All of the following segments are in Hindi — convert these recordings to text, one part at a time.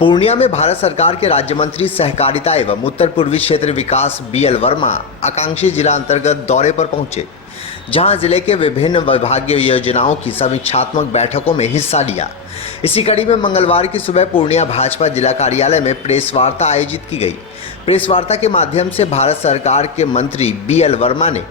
पूर्णिया में भारत सरकार के राज्य मंत्री सहकारिता एवं उत्तर पूर्वी क्षेत्र विकास बीएल वर्मा आकांक्षी जिला अंतर्गत दौरे पर पहुंचे, जहां जिले के विभिन्न विभागीय योजनाओं की समीक्षात्मक बैठकों में हिस्सा लिया। इसी कड़ी में मंगलवार की सुबह पूर्णिया भाजपा जिला कार्यालय में प्रेस वार्ता आयोजित की गई। प्रेस वार्ता के माध्यम से भारत सरकार के मंत्री बीएल वर्मा ने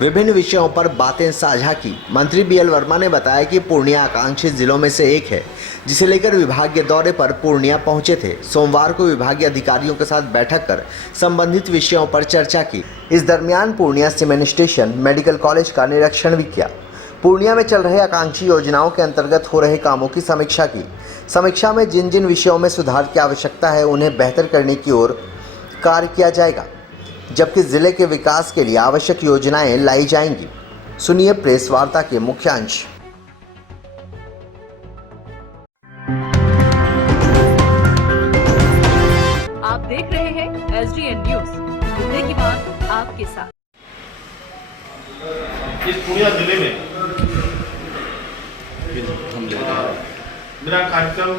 विभिन्न विषयों पर बातें साझा की। मंत्री बीएल वर्मा ने बताया कि पूर्णिया आकांक्षी जिलों में से एक है, जिसे लेकर विभागीय दौरे पर पूर्णिया पहुंचे थे। सोमवार को विभागीय अधिकारियों के साथ बैठक कर संबंधित विषयों पर चर्चा की। इस दरमियान Purnia cement station, medical college का निरीक्षण भी किया। पूर्णिया में चल रहे आकांक्षी योजनाओं के अंतर्गत हो रहे कामों की समीक्षा की। समीक्षा में जिन जिन विषयों में सुधार की आवश्यकता है, उन्हें बेहतर करने की ओर कार्य किया जाएगा, जबकि जिले के विकास के लिए आवश्यक योजनाएं लाई जाएंगी। सुनिए प्रेस वार्ता के मुख्यांश। आप देख रहे हैं SDN न्यूज, मुद्दे की बात आपके साथ। इस पूर्णिया जिले में मेरा कार्यक्रम,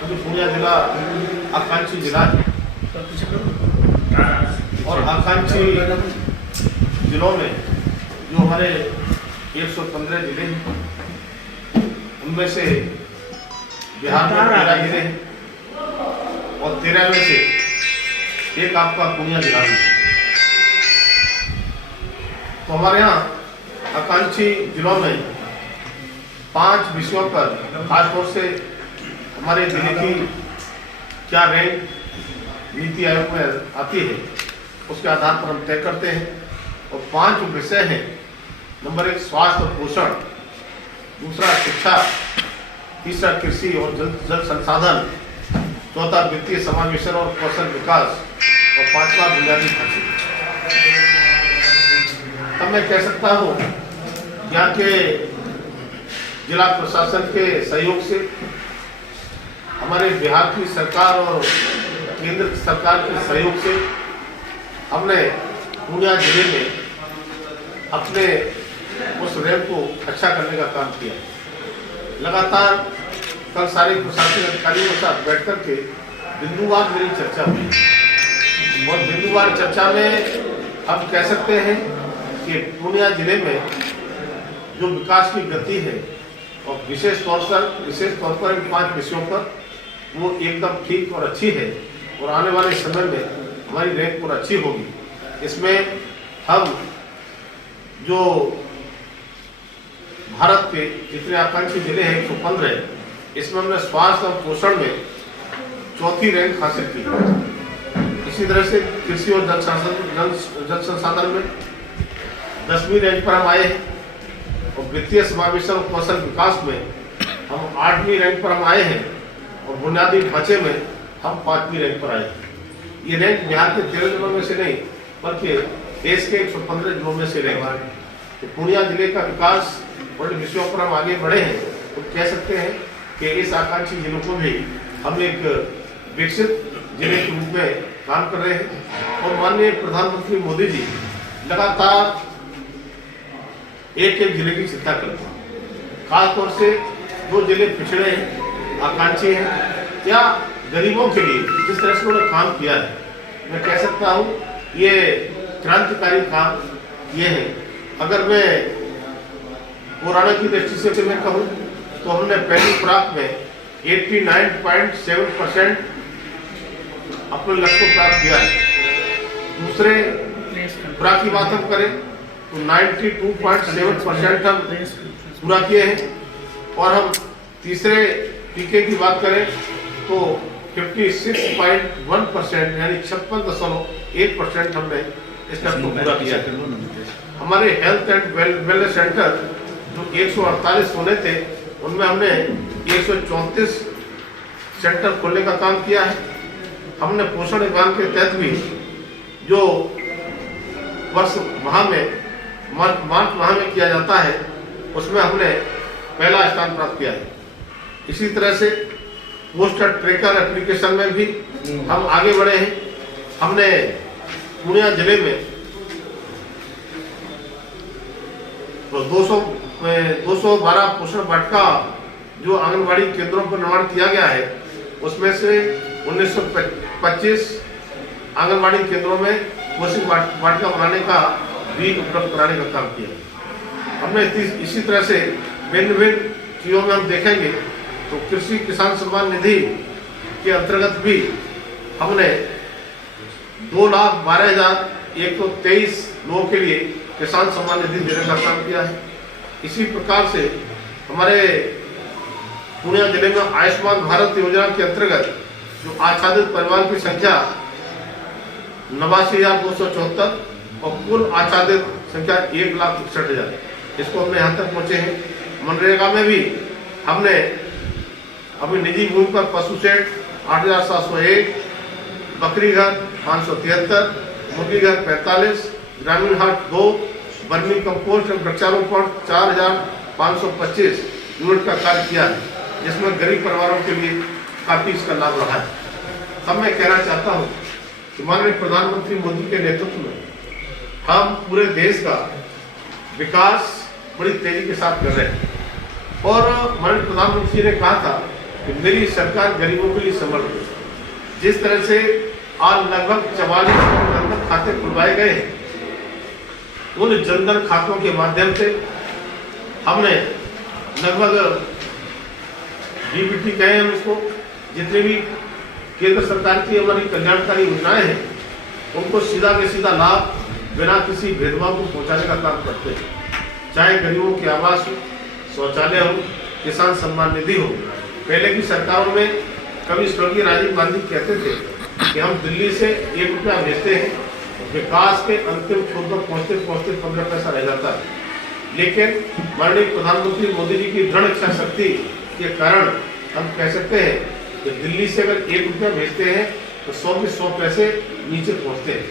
पूर्णिया जिला आकांक्षी जिला है और आकांक्षी जिलों में जो हमारे 115 जिले हैं, उनमें से बिहार में 13 जिले हैं और 13 में से एक आपका पूर्णिया जिला है। तो हमारे यहाँ आकांक्षी जिलों में 5 विषयों पर खासतौर से हमारे जिले की क्या रैंक नीति आयोग में आती है, उसके आधार पर हम तय करते हैं। और 5 विषय हैं। नंबर 1 स्वास्थ्य और पोषण, दूसरा शिक्षा, तीसरा कृषि और जल संसाधन, चौथा वित्तीय समावेशन और कौशल विकास और 5वां बुनियादी ढांचे। तब मैं कह सकता हूँ यहाँ के जिला प्रशासन के सहयोग से, हमारे बिहार की सरकार और केंद्र सरकार के सहयोग से हमने पूर्णिया जिले में अपने उस रैंक को अच्छा करने का काम किया। लगातार कल सारे प्रशासनिक अधिकारियों के साथ बैठ कर के बिंदुवार मेरी चर्चा हुई और बिंदुवार चर्चा में हम कह सकते हैं कि पूर्णिया जिले में जो विकास की गति है और विशेष तौर पर इन 5 विषयों पर वो एकदम ठीक और अच्छी है और आने वाले समय में हमारी रैंक और अच्छी होगी। इसमें हम जो भारत के जितने आकांक्षी जिले हैं 115, इसमें हमने स्वास्थ्य और पोषण में 4थी रैंक हासिल की। इसी तरह से कृषि और जल संसाधन में 10वीं रैंक पर हम आए हैं और वित्तीय समावेशन और कौशल विकास में हम 8वीं रैंक पर हम आए हैं और बुनियादी ढांचे में हम 5वीं रैंक पर आए हैं। ये रैंक बिहार के 13 जिलों में से नहीं बल्कि देश के 115 जिलों में से रैंक है। तो पूर्णिया जिले का विकास और विषयों पर हम आगे बढ़े हैं, तो कह सकते हैं कि इस आकांक्षी जिलों को भी हम एक विकसित जिले के रूप में काम कर रहे हैं। और माननीय प्रधानमंत्री मोदी जी लगातार एक जिले की चिंता करते हैं, खासतौर से जो जिले पिछड़े हैं, आकांक्षी हैं या गरीबों के लिए जिस तरह से उन्होंने काम किया है, मैं कह सकता हूँ ये क्रांतिकारी काम किए हैं। अगर मैं पुराने की दृष्टि से मैं कहूँ तो हमने पहली खुराक में 89.7% अपने लक्ष्य को प्राप्त किया है। दूसरे खुराक की बात हम करें तो 92.7% हम पूरा किए हैं और हम तीसरे टीके की बात करें तो 56.1% यानी 56.1% हमने इस लक्ष्य को पूरा किया है। हमारे हेल्थ एंड वेलनेस सेंटर जो 148 होने थे, उनमें हमने 134 सेंटर खोलने का काम किया है। हमने पोषण अभियान के तहत भी जो वर्ष मार्च माह में किया जाता है, उसमें हमने पहला स्थान प्राप्त किया है। इसी तरह से पोस्टर ट्रैकर एप्लीकेशन में भी हम आगे बढ़े हैं। हमने पूर्णिया जिले में तो 212 पोषण वाटिका जो आंगनबाड़ी केंद्रों पर निर्माण किया गया है, उसमें से 1925 आंगनबाड़ी केंद्रों में पोषण वाटिका बनाने का बीज उपलब्ध कराने का काम किया। हमने इसी तरह से भिन्न भिन्न चीजों में हम देखेंगे तो कृषि किसान सम्मान निधि के अंतर्गत भी हमने 2,12,123 लोगों के लिए किसान सम्मान निधि देने का काम किया है। इसी प्रकार से हमारे पूर्णिया जिले में आयुष्मान भारत योजना के अंतर्गत जो आच्छादित परिवार की संख्या 89,274 और कुल आच्छादित संख्या 1,61,000, इसको हमने यहाँ तक पहुँचे हैं। मनरेगा में भी हमने अभी निजी भूमि पर पशु शेड 8,701, बकरी घर 573, मुर्गी घर 45, ग्रामीण हाट 2, वर्मी कंपोस्ट और वृक्षारोपण 4,525 यूनिट का कार्य किया है, जिसमें गरीब परिवारों के लिए काफी इसका लाभ रहा है। अब मैं कहना चाहता हूँ कि माननीय प्रधानमंत्री मोदी के नेतृत्व में हम पूरे देश का विकास बड़ी तेजी के साथ कर रहे हैं और माननीय प्रधानमंत्री ने कहा था कि मेरी सरकार गरीबों के लिए समर्पित है। जिस तरह से आज लगभग 44 जनधन खाते खुलवाए गए हैं, उन जनधन खातों के माध्यम से हमने लगभग डीबीटी कहे हम इसको, जितने भी केंद्र सरकार की हमारी कल्याणकारी योजनाएं हैं उनको सीधा के सीधा लाभ बिना किसी भेदभाव को पहुंचाने का काम करते हैं। चाहे गरीबों के आवास हो, शौचालय हो, किसान सम्मान निधि हो। पहले की सरकारों में कभी स्वर्गीय राजीव गांधी कहते थे कि हम दिल्ली से 1 रुपया भेजते हैं, विकास के अंतिम छोर पर पहुंचते पहुंचते 15 पैसा रह जाता है। लेकिन माननीय प्रधानमंत्री मोदी जी की दृढ़ इच्छा शक्ति के कारण हम कह सकते हैं कि दिल्ली से अगर 1 रुपया भेजते हैं तो 100 के 100 पैसे नीचे पहुंचते हैं।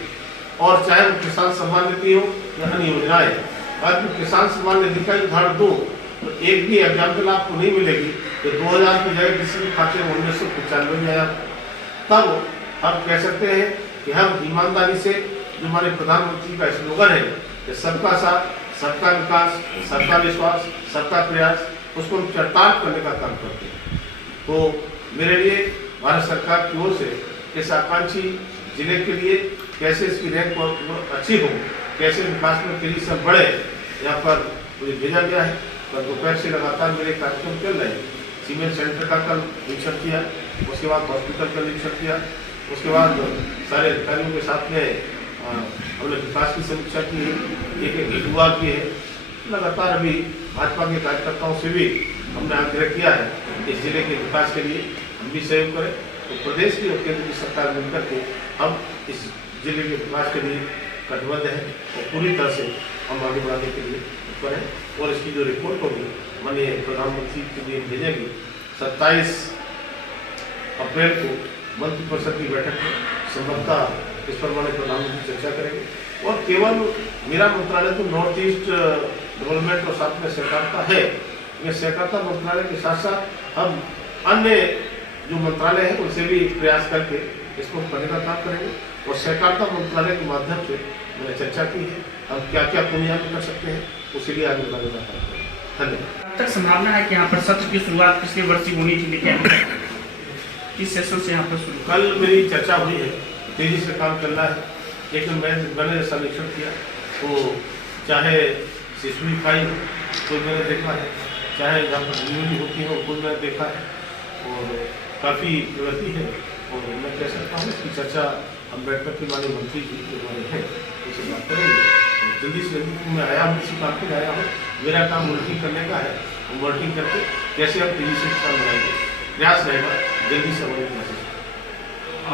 और चाहे वो किसान सम्मान निधि हो या अन्य योजनाएं, अगर किसान सम्मान निधि का उदाहरण दूं तो एक भी एग्जाम्पल आपको नहीं मिलेगी तो 2000 की जगह किसी के खाते में 1995 में आया। तब हम कह सकते हैं कि हम ईमानदारी से जो हमारे प्रधानमंत्री का स्लोगन है कि सबका साथ, सबका विकास, सबका विश्वास, सबका प्रयास, उसको हम चरितार्थ करने का काम करते हैं। तो मेरे लिए भारत सरकार की ओर से इस आकांक्षी जिले के लिए कैसे इसकी रैंक अच्छी हो, कैसे विकास में तेजी से बढ़े, यहाँ पर मुझे भेजा गया है। कल दोपहर से लगातार मेरे कार्यक्रम चल रहे हैं। सीमेंट सेंटर का कल निरीक्षण किया, उसके बाद हॉस्पिटल का निरीक्षण किया, उसके बाद सारे अधिकारियों के साथ में हमने विकास की समीक्षा की है, एक हुआ की है। लगातार अभी भाजपा के कार्यकर्ताओं से भी हमने आग्रह किया है कि इस जिले के विकास के लिए हम भी सहयोग करें। तो प्रदेश की और केंद्र की सरकार मिलकर के हम इस जिले के विकास के लिए कटिबद्ध हैं और पूरी तरह से हम आगे बढ़ाने के लिए करें। और इसकी जो रिपोर्ट होगी माननीय प्रधानमंत्री के लिए भेजेंगे। 27 अप्रैल को मंत्रिपरिषद की बैठक में संभवतः इस पर माननीय प्रधानमंत्री चर्चा करेंगे। और केवल मेरा मंत्रालय तो नॉर्थ ईस्ट डेवलपमेंट और साथ में सहकारिता है, ये सहकारिता मंत्रालय के साथ साथ हम अन्य जो मंत्रालय है उनसे भी प्रयास करके इसको करने का काम करेंगे। और सहकारिता मंत्रालय के माध्यम से मैंने चर्चा की है हम क्या क्या भूमिका कर सकते हैं, उसी लिए आगे बढ़ाने का काम करेंगे। धन्यवाद। अब तक संभावना है कि यहाँ पर सत्र की शुरुआत पिछले वर्ष ही होनी थी, लेकिन किस सेशन से यहाँ पर शुरू? कल मेरी चर्चा हुई है, तेजी से काम करना है। लेकिन मैंने सर्वेक्षण किया तो चाहे शिशु खाई हो कोई मैंने देखा है, चाहे जहाँ पर डिलीवरी होती है कोई मैंने देखा है, और काफ़ी प्रगति है। और मैं कह सकता हूँ इसकी चर्चा हम बैठ कर के माननीय मंत्री जी जो हमारे हैं उनसे बात करेंगे। और जल्दी से जल्दी मैं आया हूँ, इसी काम के लिए आया हूँ। मेरा काम मॉनिटरिंग करने का है, मॉनिटरिंग करके कैसे हम तेजी से काम बनाएंगे, प्रयास रहेगा जल्दी से हमारे पास।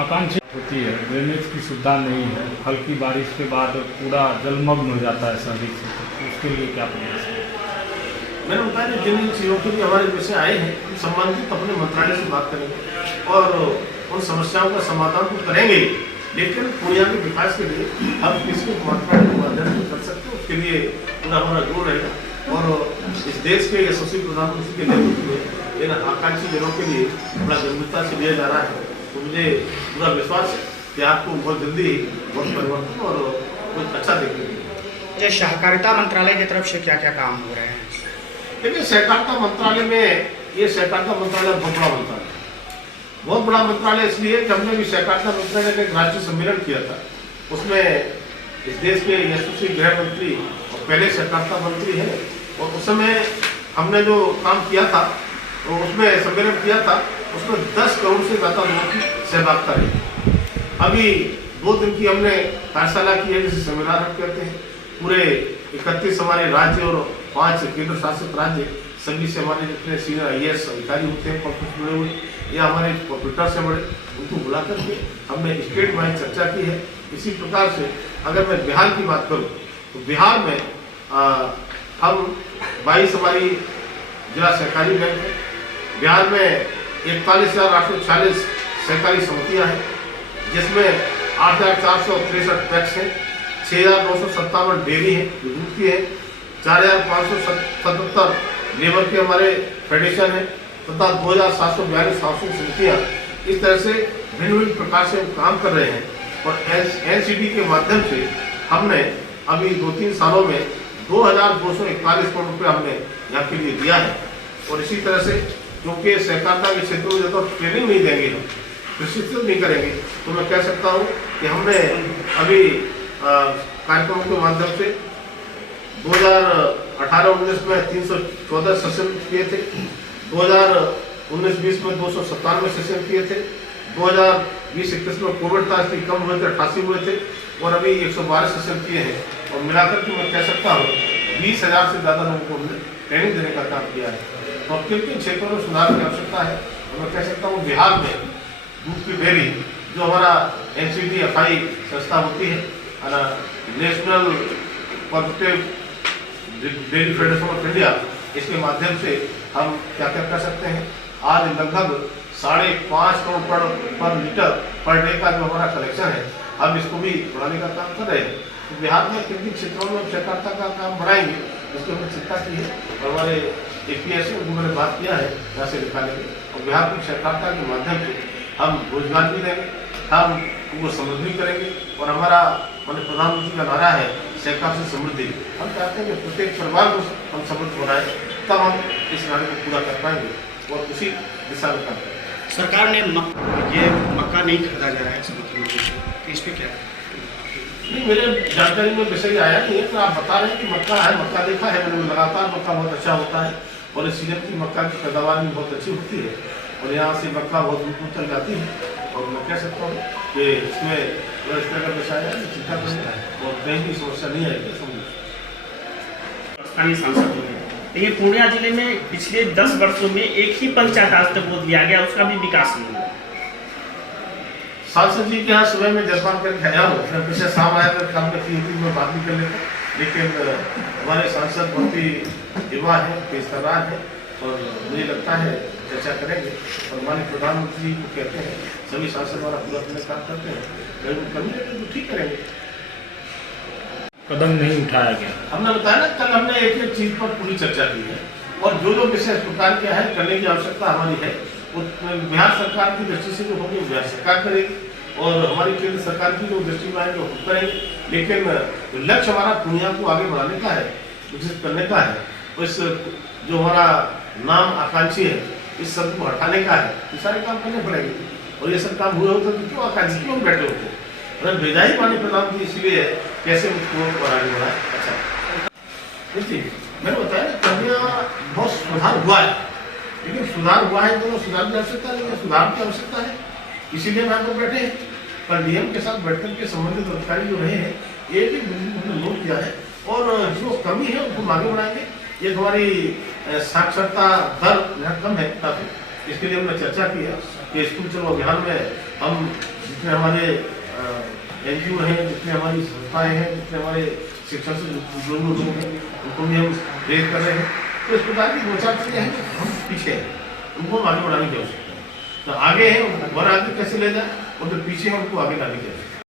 आकांक्षा होती है, ड्रेनेज की सुविधा नहीं है, हल्की बारिश के बाद पूरा जलमग्न हो जाता है शहरी क्षेत्र, तो उसके लिए क्या प्रयास है? मैंने बताया जिन चीज़ों के लिए हमारे पैसे आए हैं संबंधित अपने मंत्रालय से बात करेंगे और उन समस्याओं का समाधान तो करेंगे ही, लेकिन पूर्णिया के विकास के लिए हम किसी मंत्रालय के माध्यम से कर सकते हैं, उसके लिए पूरा हमारा जोर रहेगा। और इस देश के यशस्वी प्रधानमंत्री के नेतृत्व में इन आकांक्षी जिलों के लिए बड़ा गंभीरता से लिया जा रहा है। तो मुझे पूरा विश्वास है कि आपको बहुत जल्दी बहुत परिवर्तन और कुछ अच्छा देखने को मिलेगा। ये सहकारिता मंत्रालय की तरफ से क्या क्या काम हो रहे हैं? देखिए सहकारिता मंत्रालय में, ये सहकारिता मंत्रालय बहुत बड़ा मंत्रालय है बहुत बड़ा मंत्रालय इसलिए कि हमने भी सहकारिता मंत्रालय का एक राष्ट्रीय सम्मेलन किया था। उसमें इस देश के यशस्वी गृह मंत्री और पहले सहकारिता मंत्री हैं, और उस समय हमने जो काम किया था तो उसमें सम्मेलन किया था, उसमें 10 करोड़ से ज़्यादा लोगों की सहभागिता रही। अभी 2 दिन की हमने कार्यशाला की है, जिसे सेमिनार हम कहते हैं। पूरे 31 हमारे राज्य और 5 केंद्र शासित राज्य, सभी से हमारे जितने सीनियर IAS अधिकारी होते हैं कॉर्पोरेट जुड़े हुए, या हमारे कॉर्पोरेटर से बड़े, उनको बुला करके हमने स्टेट वाइज चर्चा की है। इसी प्रकार से अगर मैं बिहार की बात करूं तो बिहार में हम 22 हमारी जिला सहकारी बैंक है। बिहार में 41,846 सहकारी समितियां हैं, जिसमें 8,463 पैक्स हैं, 6,957 डेयरी है जो दूध की है, 4,577 लेबर के हमारे फेडरेशन है, तथा 2,742 हाउसिंग समितियाँ। इस तरह से भिन्न भिन्न प्रकार से हम काम कर रहे हैं, और NCD के माध्यम से हमने अभी 2-3 सालों में 2,241 करोड़ रुपये हमने यहाँ के लिए दिया है। और इसी तरह से क्योंकि सहकारिता के क्षेत्र में जब तक ट्रेनिंग नहीं देंगे, हम प्रशिक्षित नहीं करेंगे, तो मैं कह सकता हूँ कि हमने अभी कार्यक्रमों के माध्यम से 2018-19 में 314 सेशन किए थे, 2019-20 में 297 सेशन किए थे, 2020-21 में कोविड था इसलिए कम हुए थे, 88 हुए थे, और अभी 112 सेशन किए हैं। और मिलाकर के मैं कह सकता हूँ 20,000 से ज़्यादा लोगों को हमने ट्रेनिंग देने का काम किया है। और किन किन क्षेत्रों में सुधार की आवश्यकता है, और मैं कह सकता हूँ बिहार में दूध की डेयरी, जो हमारा NCD-FI संस्था होती है, national cooperative dairy federation of India, इसके माध्यम से हम क्या क्या कर सकते हैं। आज लगभग 5.5 करोड़ पर लीटर पर डे का जो हमारा कलेक्शन है, हम इसको भी बढ़ाने का काम कर रहे हैं। तो बिहार में किन किन क्षेत्रों में सहकारिता का काम बढ़ाएंगे, इसकी हमने चिंता की है, और हमारे APS से उन्होंने बात किया है यहाँ से निकालेंगे, और बिहार की सहकारिता के माध्यम से हम रोजगार भी देंगे, हम उनको समृद्धि भी करेंगे। और हमारा प्रधानमंत्री का नारा है सहकार से समृद्धि। हम चाहते हैं कि प्रत्येक परिवार को हम समृद्ध बनाएं, तब हम इस नारे को पूरा कर पाएंगे, और उसी दिशा में काम करेंगे। सरकार ने ये मक्का नहीं खरीदा जा रहा है समर्थन मूल्य से, तो इस पर क्या नहीं, मेरे जानकारी में विषय आया नहीं है, तो आप बता रहे हैं कि मक्का है, मक्का देखा है मैंने, लगातार मक्का बहुत अच्छा होता है, और इस सीजन की मक्का की पैदावार भी बहुत अच्छी होती है, और यहाँ से मक्का बहुत दूर तक जाती है। और मैं कह सकता हूँ कि इसमें इस तरह का विषय आया चिंता करें, और कहीं भी समस्या नहीं आएगी। स्थानीय सांसद हुए, लेकिन पूर्णिया जिले में पिछले 10 वर्षों में एक ही पंचायत आज तक वो दिया गया, उसका भी विकास नहीं हुआ। सांसद जी के यहाँ सुबह में जलपान करके आया हूँ, मैं पिछले शाम आया तो काम करती होती मैं बात भी कर लेता, लेकिन हमारे सांसद बहुत ही युवा है, तेजतर्रार है, और मुझे लगता है चर्चा करेंगे। और हमारे प्रधानमंत्री जी को कहते हैं सभी सांसद हमारा पूरा अपने काम करते हैं, अगर वो कमी है तो ठीक करेंगे। कदम नहीं उठाया गया। हमने बताया ना, कल हमने एक एक चीज पर पूरी चर्चा की है, और जो जो विषय प्रकार के है करने की आवश्यकता हमारी है, वो बिहार सरकार की दृष्टि से जो होगी बिहार सरकार करेगी, और हमारी केंद्र सरकार की जो दृष्टि में आएंगे वो करेंगे। लेकिन लक्ष्य हमारा पूर्णिया को आगे बढ़ाने का है, विकसित करने का है, इस जो हमारा नाम आकांक्षी है इस सब को हटाने का है, ये सारे काम करने पड़ेंगे। और ये सब काम हुए होते तो क्यों आकांक्षी क्यों बैठे होते, अगर भेजा ही माने प्रधानमंत्री, इसलिए कैसे उसको आगे बढ़ाए। अच्छा देखिए, मैंने बताया ना कन्या बहुत सुधार हुआ है, लेकिन सुधार हुआ है तो सुधार की आवश्यकता नहीं है, सुधार की आवश्यकता है, इसीलिए हम लोग बैठे हैं। पर DM के साथ बैठकर के संबंधित अधिकारी जो रहे हैं, एक एक बिंदु हमने नोट किया है, और जो कमी है उनको आगे बढ़ाएंगे। एक हमारी साक्षरता दर यहाँ कम है काफ़ी, इसके लिए हमने चर्चा की है कि स्कूल चलो अभियान में हम जितने हमारे NGO हैं, जितने हमारी संस्थाएँ हैं, जितने हमारे शिक्षण से जुड़े लोग हैं, उनको भी हम प्रेरित कर रहे हैं। तो इस प्रकार की 2-4 चीज़ें हैं हम पीछे हैं, उनको हम आगे बढ़ाने की आवश्यकता है। तो आगे है और आगे कैसे ले जाए, और जो पीछे है उनको आगे लाने की आवश्यकता है।